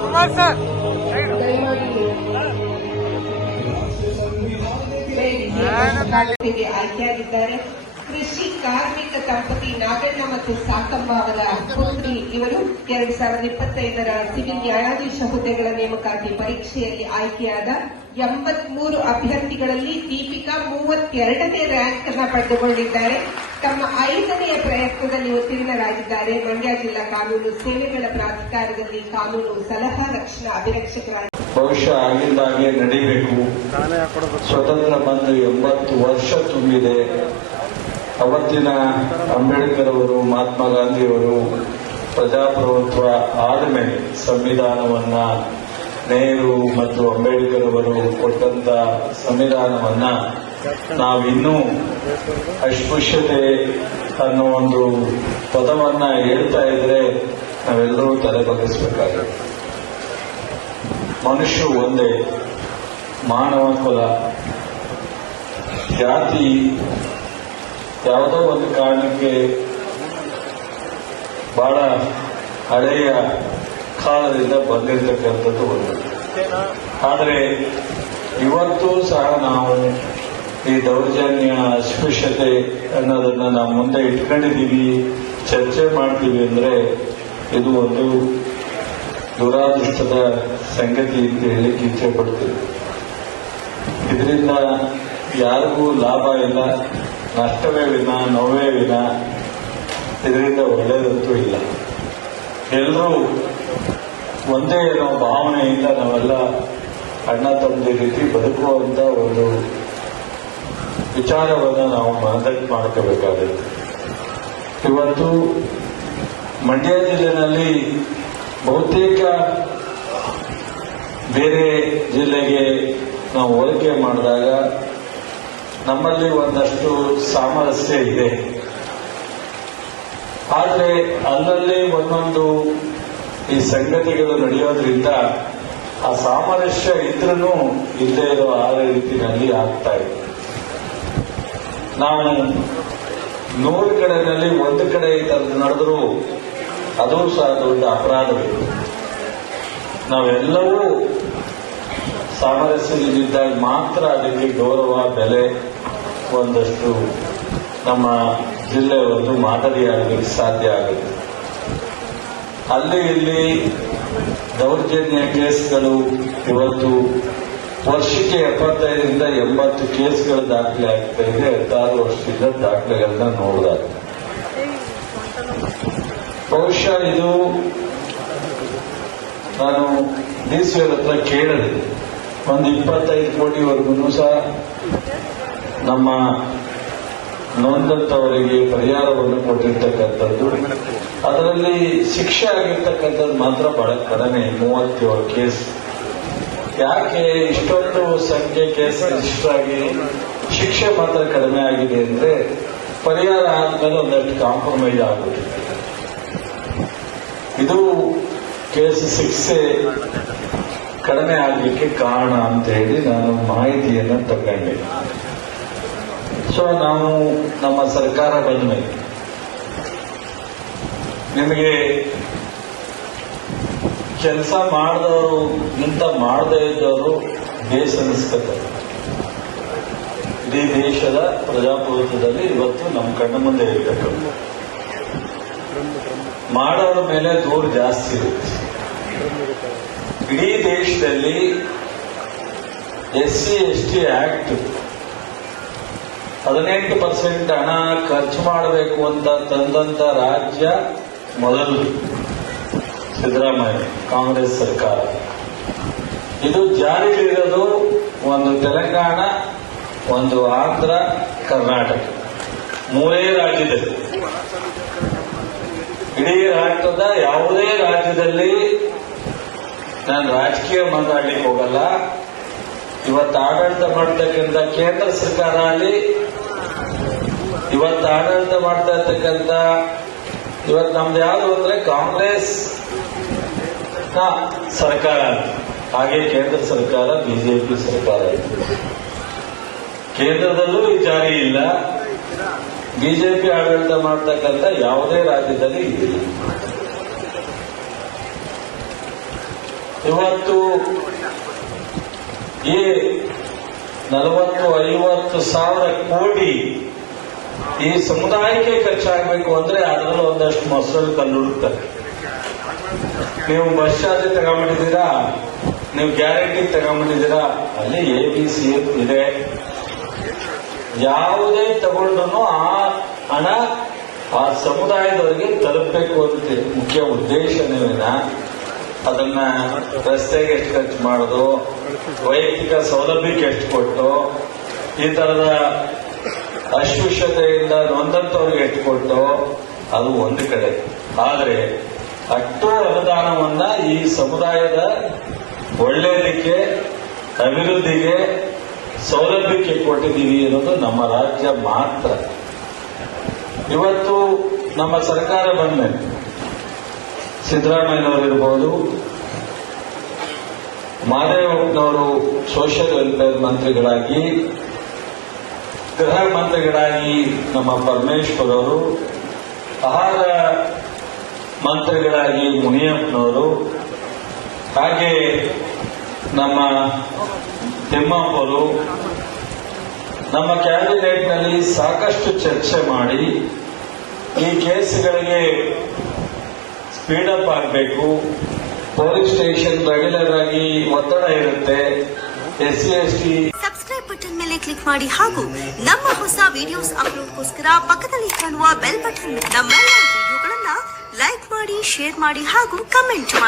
Kumar sir ಆಯ್ಕೆಯಾಗಿದ್ದಾರೆ. ಕೃಷಿ ಕಾರ್ಮಿಕ ದಂಪತಿ ನಾಗಣ್ಣ ಮತ್ತು ಸಾಕಮ್ಮ ಅವರ ಪುತ್ರಿ ಇವರು 2025ರ ಸಿವಿಲ್ ನ್ಯಾಯಾಧೀಶ ಹುದ್ದೆಗಳ ನೇಮಕಾತಿ ಪರೀಕ್ಷೆಯಲ್ಲಿ ಆಯ್ಕೆಯಾದ 83 ಅಭ್ಯರ್ಥಿಗಳಲ್ಲಿ ದೀಪಿಕಾ 32ನೇ ರ್ಯಾಂಕ್ ಅನ್ನು ಪಡೆದುಕೊಂಡಿದ್ದಾರೆ. ತಮ್ಮ 5ನೇ ಪ್ರಯತ್ನದಲ್ಲಿ ಉತ್ತೀರ್ಣರಾಗಿದ್ದಾರೆ. ಮಂಡ್ಯ ಜಿಲ್ಲಾ ಕಾನೂನು ಸೇವೆಗಳ ಪ್ರಾಧಿಕಾರದಲ್ಲಿ ಕಾನೂನು ಸಲಹಾ ರಕ್ಷಣಾ ಅಭಿರಕ್ಷಕರಾಗಿ ಬಹುಶಃ ಆಗಿಂದಾಗೆ ನಡೀಬೇಕು. ಸ್ವತಂತ್ರ ಬಂದು 80 ವರ್ಷ ತುಂಬಿದೆ. ಅವತ್ತಿನ ಅಂಬೇಡ್ಕರ್ ಅವರು, ಮಹಾತ್ಮ ಗಾಂಧಿಯವರು ಪ್ರಜಾಪ್ರಭುತ್ವ ಆದಮೇಲೆ ಸಂವಿಧಾನವನ್ನ, ನೆಹರು ಮತ್ತು ಅಂಬೇಡ್ಕರ್ ಅವರು ಕೊಟ್ಟಂತ ಸಂವಿಧಾನವನ್ನ ನಾವಿನ್ನೂ ಅಸ್ಪೃಶ್ಯತೆ ಅನ್ನೋ ಒಂದು ಪದವನ್ನ ಹೇಳ್ತಾ ಇದ್ರೆ ನಾವೆಲ್ಲರೂ ತಲೆ ಬಗ್ಗಿಸಬೇಕಾಗಿದೆ. ಮನುಷ್ಯ ಒಂದೇ, ಮಾನವ ಕುಲ, ಜಾತಿ ಯಾವುದೋ ಒಂದು ಕಾರಣಕ್ಕೆ ಬಹಳ ಹಳೆಯ ಕಾಲದಿಂದ ಬಂದಿರತಕ್ಕಂಥದ್ದು ಒಂದು. ಆದರೆ ಇವತ್ತು ಸಹ ನಾವು ಈ ದೌರ್ಜನ್ಯ, ಅಸ್ಪೃಶ್ಯತೆ ಅನ್ನೋದನ್ನ ನಾವು ಮುಂದೆ ಇಟ್ಕೊಂಡಿದ್ದೀವಿ, ಚರ್ಚೆ ಮಾಡ್ತೀವಿ ಅಂದ್ರೆ ಇದು ಒಂದು ದುರಾದೃಷ್ಟದ ಸಂಗತಿ ಅಂತ ಹೇಳಲಿಕ್ಕೆ ಇಚ್ಛೆ ಪಡ್ತೀವಿ. ಇದರಿಂದ ಯಾರಿಗೂ ಲಾಭ ಇಲ್ಲ, ನಷ್ಟವೇ ವಿನ, ನೋವೇ ವಿನ. ಇದರಿಂದ ಒಳ್ಳೆಯದಂತೂ ಇಲ್ಲ. ಎಲ್ಲರೂ ಒಂದೇ ಏನೋ ಭಾವನೆಯಿಂದ ನಾವೆಲ್ಲ ಅಣ್ಣ ತಮ್ಮದಿ ರೀತಿ ಬದುಕುವಂತ ಒಂದು ವಿಚಾರವನ್ನು ನಾವು ಮನದಟ್ಟು ಮಾಡ್ಕೋಬೇಕಾಗುತ್ತೆ. ಇವತ್ತು ಮಂಡ್ಯ ಜಿಲ್ಲೆನಲ್ಲಿ ಬಹುತೇಕ ಬೇರೆ ಜಿಲ್ಲೆಗೆ ನಾವು ಹೋಲಿಕೆ ಮಾಡಿದಾಗ ನಮ್ಮಲ್ಲಿ ಒಂದಷ್ಟು ಸಾಮರಸ್ಯ ಇದೆ. ಆದರೆ ಅಲ್ಲಲ್ಲಿ ಒಂದೊಂದು ಈ ಸಂಗತಿಗಳು ನಡೆಯೋದ್ರಿಂದ ಆ ಸಾಮರಸ್ಯ ಇದ್ರೂ ಇಲ್ಲದೆ ಇರೋ ಆ ರೀತಿಯಲ್ಲಿ ಆಗ್ತಾ ಇದೆ. ನಾವು 100 ಕಡೆಯಲ್ಲಿ ಒಂದು ಕಡೆ ಈ ಥರದ್ದು ನಡೆದರೂ ಅದು ಸಹ ದೊಡ್ಡ ಅಪರಾಧವಿದೆ. ನಾವೆಲ್ಲವೂ ಸಾಮರಸ್ಯದಲ್ಲಿದ್ದಾಗ ಮಾತ್ರ ಅದಕ್ಕೆ ಗೌರವ, ಬೆಲೆ ಒಂದಷ್ಟು ನಮ್ಮ ಜಿಲ್ಲೆ ಒಂದು ಮಾದರಿಯಾಗಲಿಕ್ಕೆ ಸಾಧ್ಯ ಆಗುತ್ತೆ. ಅಲ್ಲಿ ಇಲ್ಲಿ ದೌರ್ಜನ್ಯ ಕೇಸ್ಗಳು ಇವತ್ತು ವರ್ಷಕ್ಕೆ 75ರಿಂದ 80 ಕೇಸ್ಗಳು ದಾಖಲೆ ಆಗ್ತಾ ಇದೆ. 16 ವರ್ಷದಿಂದ ದಾಖಲೆಗಳನ್ನ ನೋಡಿದಾಗ ಬಹುಶಃ ಇದು ನಾನು ಡಿಸಿ ಅವ್ರ ಹತ್ರ ಕೇಳಿದೆ. ಒಂದು 25 ಕೋಟಿವರೆಗೂ ಸಹ ನಮ್ಮ ನೊಂದಂತವರಿಗೆ ಪರಿಹಾರವನ್ನು ಕೊಟ್ಟಿರ್ತಕ್ಕಂಥದ್ದು. ಅದರಲ್ಲಿ ಶಿಕ್ಷೆ ಆಗಿರ್ತಕ್ಕಂಥದ್ದು ಮಾತ್ರ ಬಹಳ ಕಡಿಮೆ, 37 ಕೇಸ್. ಯಾಕೆ ಇಷ್ಟೊಂದು ಸಂಖ್ಯೆ ಕೇಸ್ ರಿಜಿಸ್ಟರ್ ಆಗಿ ಶಿಕ್ಷೆ ಮಾತ್ರ ಕಡಿಮೆ ಆಗಿದೆ ಅಂದ್ರೆ ಪರಿಹಾರ ಆದ್ಮೇಲೆ ಒಂದಷ್ಟು ಕಾಂಪ್ರಮೈಸ್ ಆಗುತ್ತೆ. ಇದು ಕೇಸ್ ಶಿಕ್ಷೆ ಕಡಿಮೆ ಆಗಲಿಕ್ಕೆ ಕಾರಣ ಅಂತ ಹೇಳಿ ನಾನು ಮಾಹಿತಿಯನ್ನು ತಗೊಂಡೆ. ಸೊ ನಾವು ನಮ್ಮ ಸರ್ಕಾರ ಬಂದ ಮೇಲೆ ನಿಮಗೆ ಕೆಲಸ ಮಾಡಿದವರು ಇಂತ ಮಾಡದೇ ಇದ್ದವರು ಬೇಸ್ ಅನಿಸ್ತಾರೆ. ಇಡೀ ದೇಶದ ಪ್ರಜಾಪ್ರಭುತ್ವದಲ್ಲಿ ಇವತ್ತು ನಮ್ಮ ಕಣ್ಣ ಮುಂದೆ ಇರಬೇಕು. ಮಾಡೋರ ಮೇಲೆ ದೂರು ಜಾಸ್ತಿ ಇರುತ್ತೆ. ಇಡೀ ದೇಶದಲ್ಲಿ SC ST ಆಕ್ಟ್ 18% ಹಣ ಖರ್ಚು ಮಾಡಬೇಕು ಅಂತ ತಂದಂತ ರಾಜ್ಯ ಮೊದಲು ಸಿದ್ದರಾಮಯ್ಯ ಕಾಂಗ್ರೆಸ್ ಸರ್ಕಾರ. ಇದು ಜಾರಿಯಲ್ಲಿರೋದು ಒಂದು ತೆಲಂಗಾಣ, ಒಂದು ಆಂಧ್ರ, ಕರ್ನಾಟಕ, 3 ರಾಜ್ಯದಲ್ಲಿ. ಇಡೀ ರಾಷ್ಟ್ರದ ಯಾವುದೇ ರಾಜ್ಯದಲ್ಲಿ ನಾನು ರಾಜಕೀಯ ಮಾತಾಡ್ಲಿಕ್ಕೆ ಹೋಗಲ್ಲ. ಇವತ್ತು ಆಡಳಿತ ಮಾಡ್ತಕ್ಕಂಥ ಕೇಂದ್ರ ಸರ್ಕಾರ ಅಲ್ಲಿ, ಇವತ್ತು ಆಡಳಿತ ಮಾಡ್ತಾ ಇರ್ತಕ್ಕಂಥ ಇವತ್ತು ನಮ್ದು ಯಾವುದು ಅಂದ್ರೆ ಕಾಂಗ್ರೆಸ್ ಸರ್ಕಾರ, ಹಾಗೆ ಕೇಂದ್ರ ಸರ್ಕಾರ ಬಿಜೆಪಿ ಸರ್ಕಾರ. ಕೇಂದ್ರದಲ್ಲೂ ಈ ಜಾರಿ ಇಲ್ಲ, ಬಿಜೆಪಿ ಆಡಳಿತ ಮಾಡ್ತಕ್ಕಂಥ ಯಾವುದೇ ರಾಜ್ಯದಲ್ಲಿ ಇದಿಲ್ಲ. ಇವತ್ತು ಈ 40-50 ಸಾವಿರ ಕೋಟಿ ಈ ಸಮುದಾಯಕ್ಕೆ ಖರ್ಚಾಗಬೇಕು ಅಂದ್ರೆ ಅದರಲ್ಲಿ ಒಂದಷ್ಟು ಮೊಸರು ಕಲ್ಲುಡುತ್ತಾರೆ. ನೀವು ಬಸ್ ಚಾರ್ಜ್ ತಗೊಂಡ್ಬಿಟ್ಟಿದ್ದೀರಾ, ನೀವು ಗ್ಯಾರಂಟಿ ತಗೊಂಡ್ಬಿಟ್ಟಿದ್ದೀರಾ, ಅಲ್ಲಿ ABC ಇದೆ. ಯಾವುದೇ ತಗೊಂಡ್ರು ಆ ಹಣ ಆ ಸಮುದಾಯದವರಿಗೆ ತಲುಪಬೇಕು ಅಂತ ಮುಖ್ಯ ಉದ್ದೇಶನೇ ವಿನ ಅದನ್ನ ರಸ್ತೆಗೆ ಎಷ್ಟು ಖರ್ಚು ಮಾಡೋದು, ವೈಯಕ್ತಿಕ ಸೌಲಭ್ಯಕ್ಕೆ ಎಷ್ಟು ಕೊಟ್ಟು, ಈ ತರದ ಅಸ್ಪೃಶ್ಯತೆಯಿಂದ ನೊಂದಂತವ್ರಿಗೆ ಎಷ್ಟು ಕೊಟ್ಟು, ಅದು ಒಂದು ಕಡೆ. ಆದರೆ ಅಷ್ಟು ಅನುದಾನವನ್ನ ಈ ಸಮುದಾಯದ ಒಳ್ಳೆಯದಕ್ಕೆ, ಅಭಿವೃದ್ಧಿಗೆ, ಸೌಲಭ್ಯಕ್ಕೆ ಕೊಟ್ಟಿದ್ದೀವಿ ಅನ್ನೋದು ನಮ್ಮ ರಾಜ್ಯ ಮಾತ್ರ. ಇವತ್ತು ನಮ್ಮ ಸರ್ಕಾರ ಬಂದ್ಮೇಲೆ ಸಿದ್ದರಾಮಯ್ಯನವರಿರ್ಬೋದು, ಮಾದೇವಪ್ಪನವರು ಸೋಷಿಯಲ್ ವೆಲ್ಫೇರ್ ಮಂತ್ರಿಗಳಾಗಿ, ಗೃಹ ಮಂತ್ರಿಗಳಾಗಿ ನಮ್ಮ ಪರಮೇಶ್ವರ್ ಅವರು, ಆಹಾರ ಮಂತ್ರಿಗಳಾಗಿ ಮುನಿಯಪ್ಪನವರು, ಹಾಗೆ ನಮ್ಮ ತಿಮ್ಮಪ್ಪರು ನಮ್ಮ ಕ್ಯಾಬಿನೆಟ್ನಲ್ಲಿ ಸಾಕಷ್ಟು ಚರ್ಚೆ ಮಾಡಿ ಈ ಕೇಸ್ಗಳಿಗೆ ಸ್ಪೀಡಪ್ ಆಗಬೇಕು, ಪೊಲೀಸ್ ಸ್ಟೇಷನ್ ರೆಗ್ಯುಲರ್ ಆಗಿ ಒತ್ತಡ ಇರುತ್ತೆ, SC ST ಸಬ್ಸ್ಕ್ರೈಬ್ ಬಟನ್ ಮೇಲೆ ಕ್ಲಿಕ್ ಮಾಡಿ ಹಾಗೂ ನಮ್ಮ ಹೊಸ ವಿಡಿಯೋಸ್ ಅಪ್ಲೋಡ್ಗೋಸ್ಕರ ಪಕ್ಕದಲ್ಲಿ ಕಾಣುವ ಬೆಲ್ ಬಟನ್ ನಮ್ಮೆಲ್ಲ ವಿಡಿಯೋಗಳನ್ನ ಲೈಕ್ ಮಾಡಿ, ಶೇರ್ ಮಾಡಿ ಹಾಗೂ ಕಮೆಂಟ್ ಮಾಡಿ.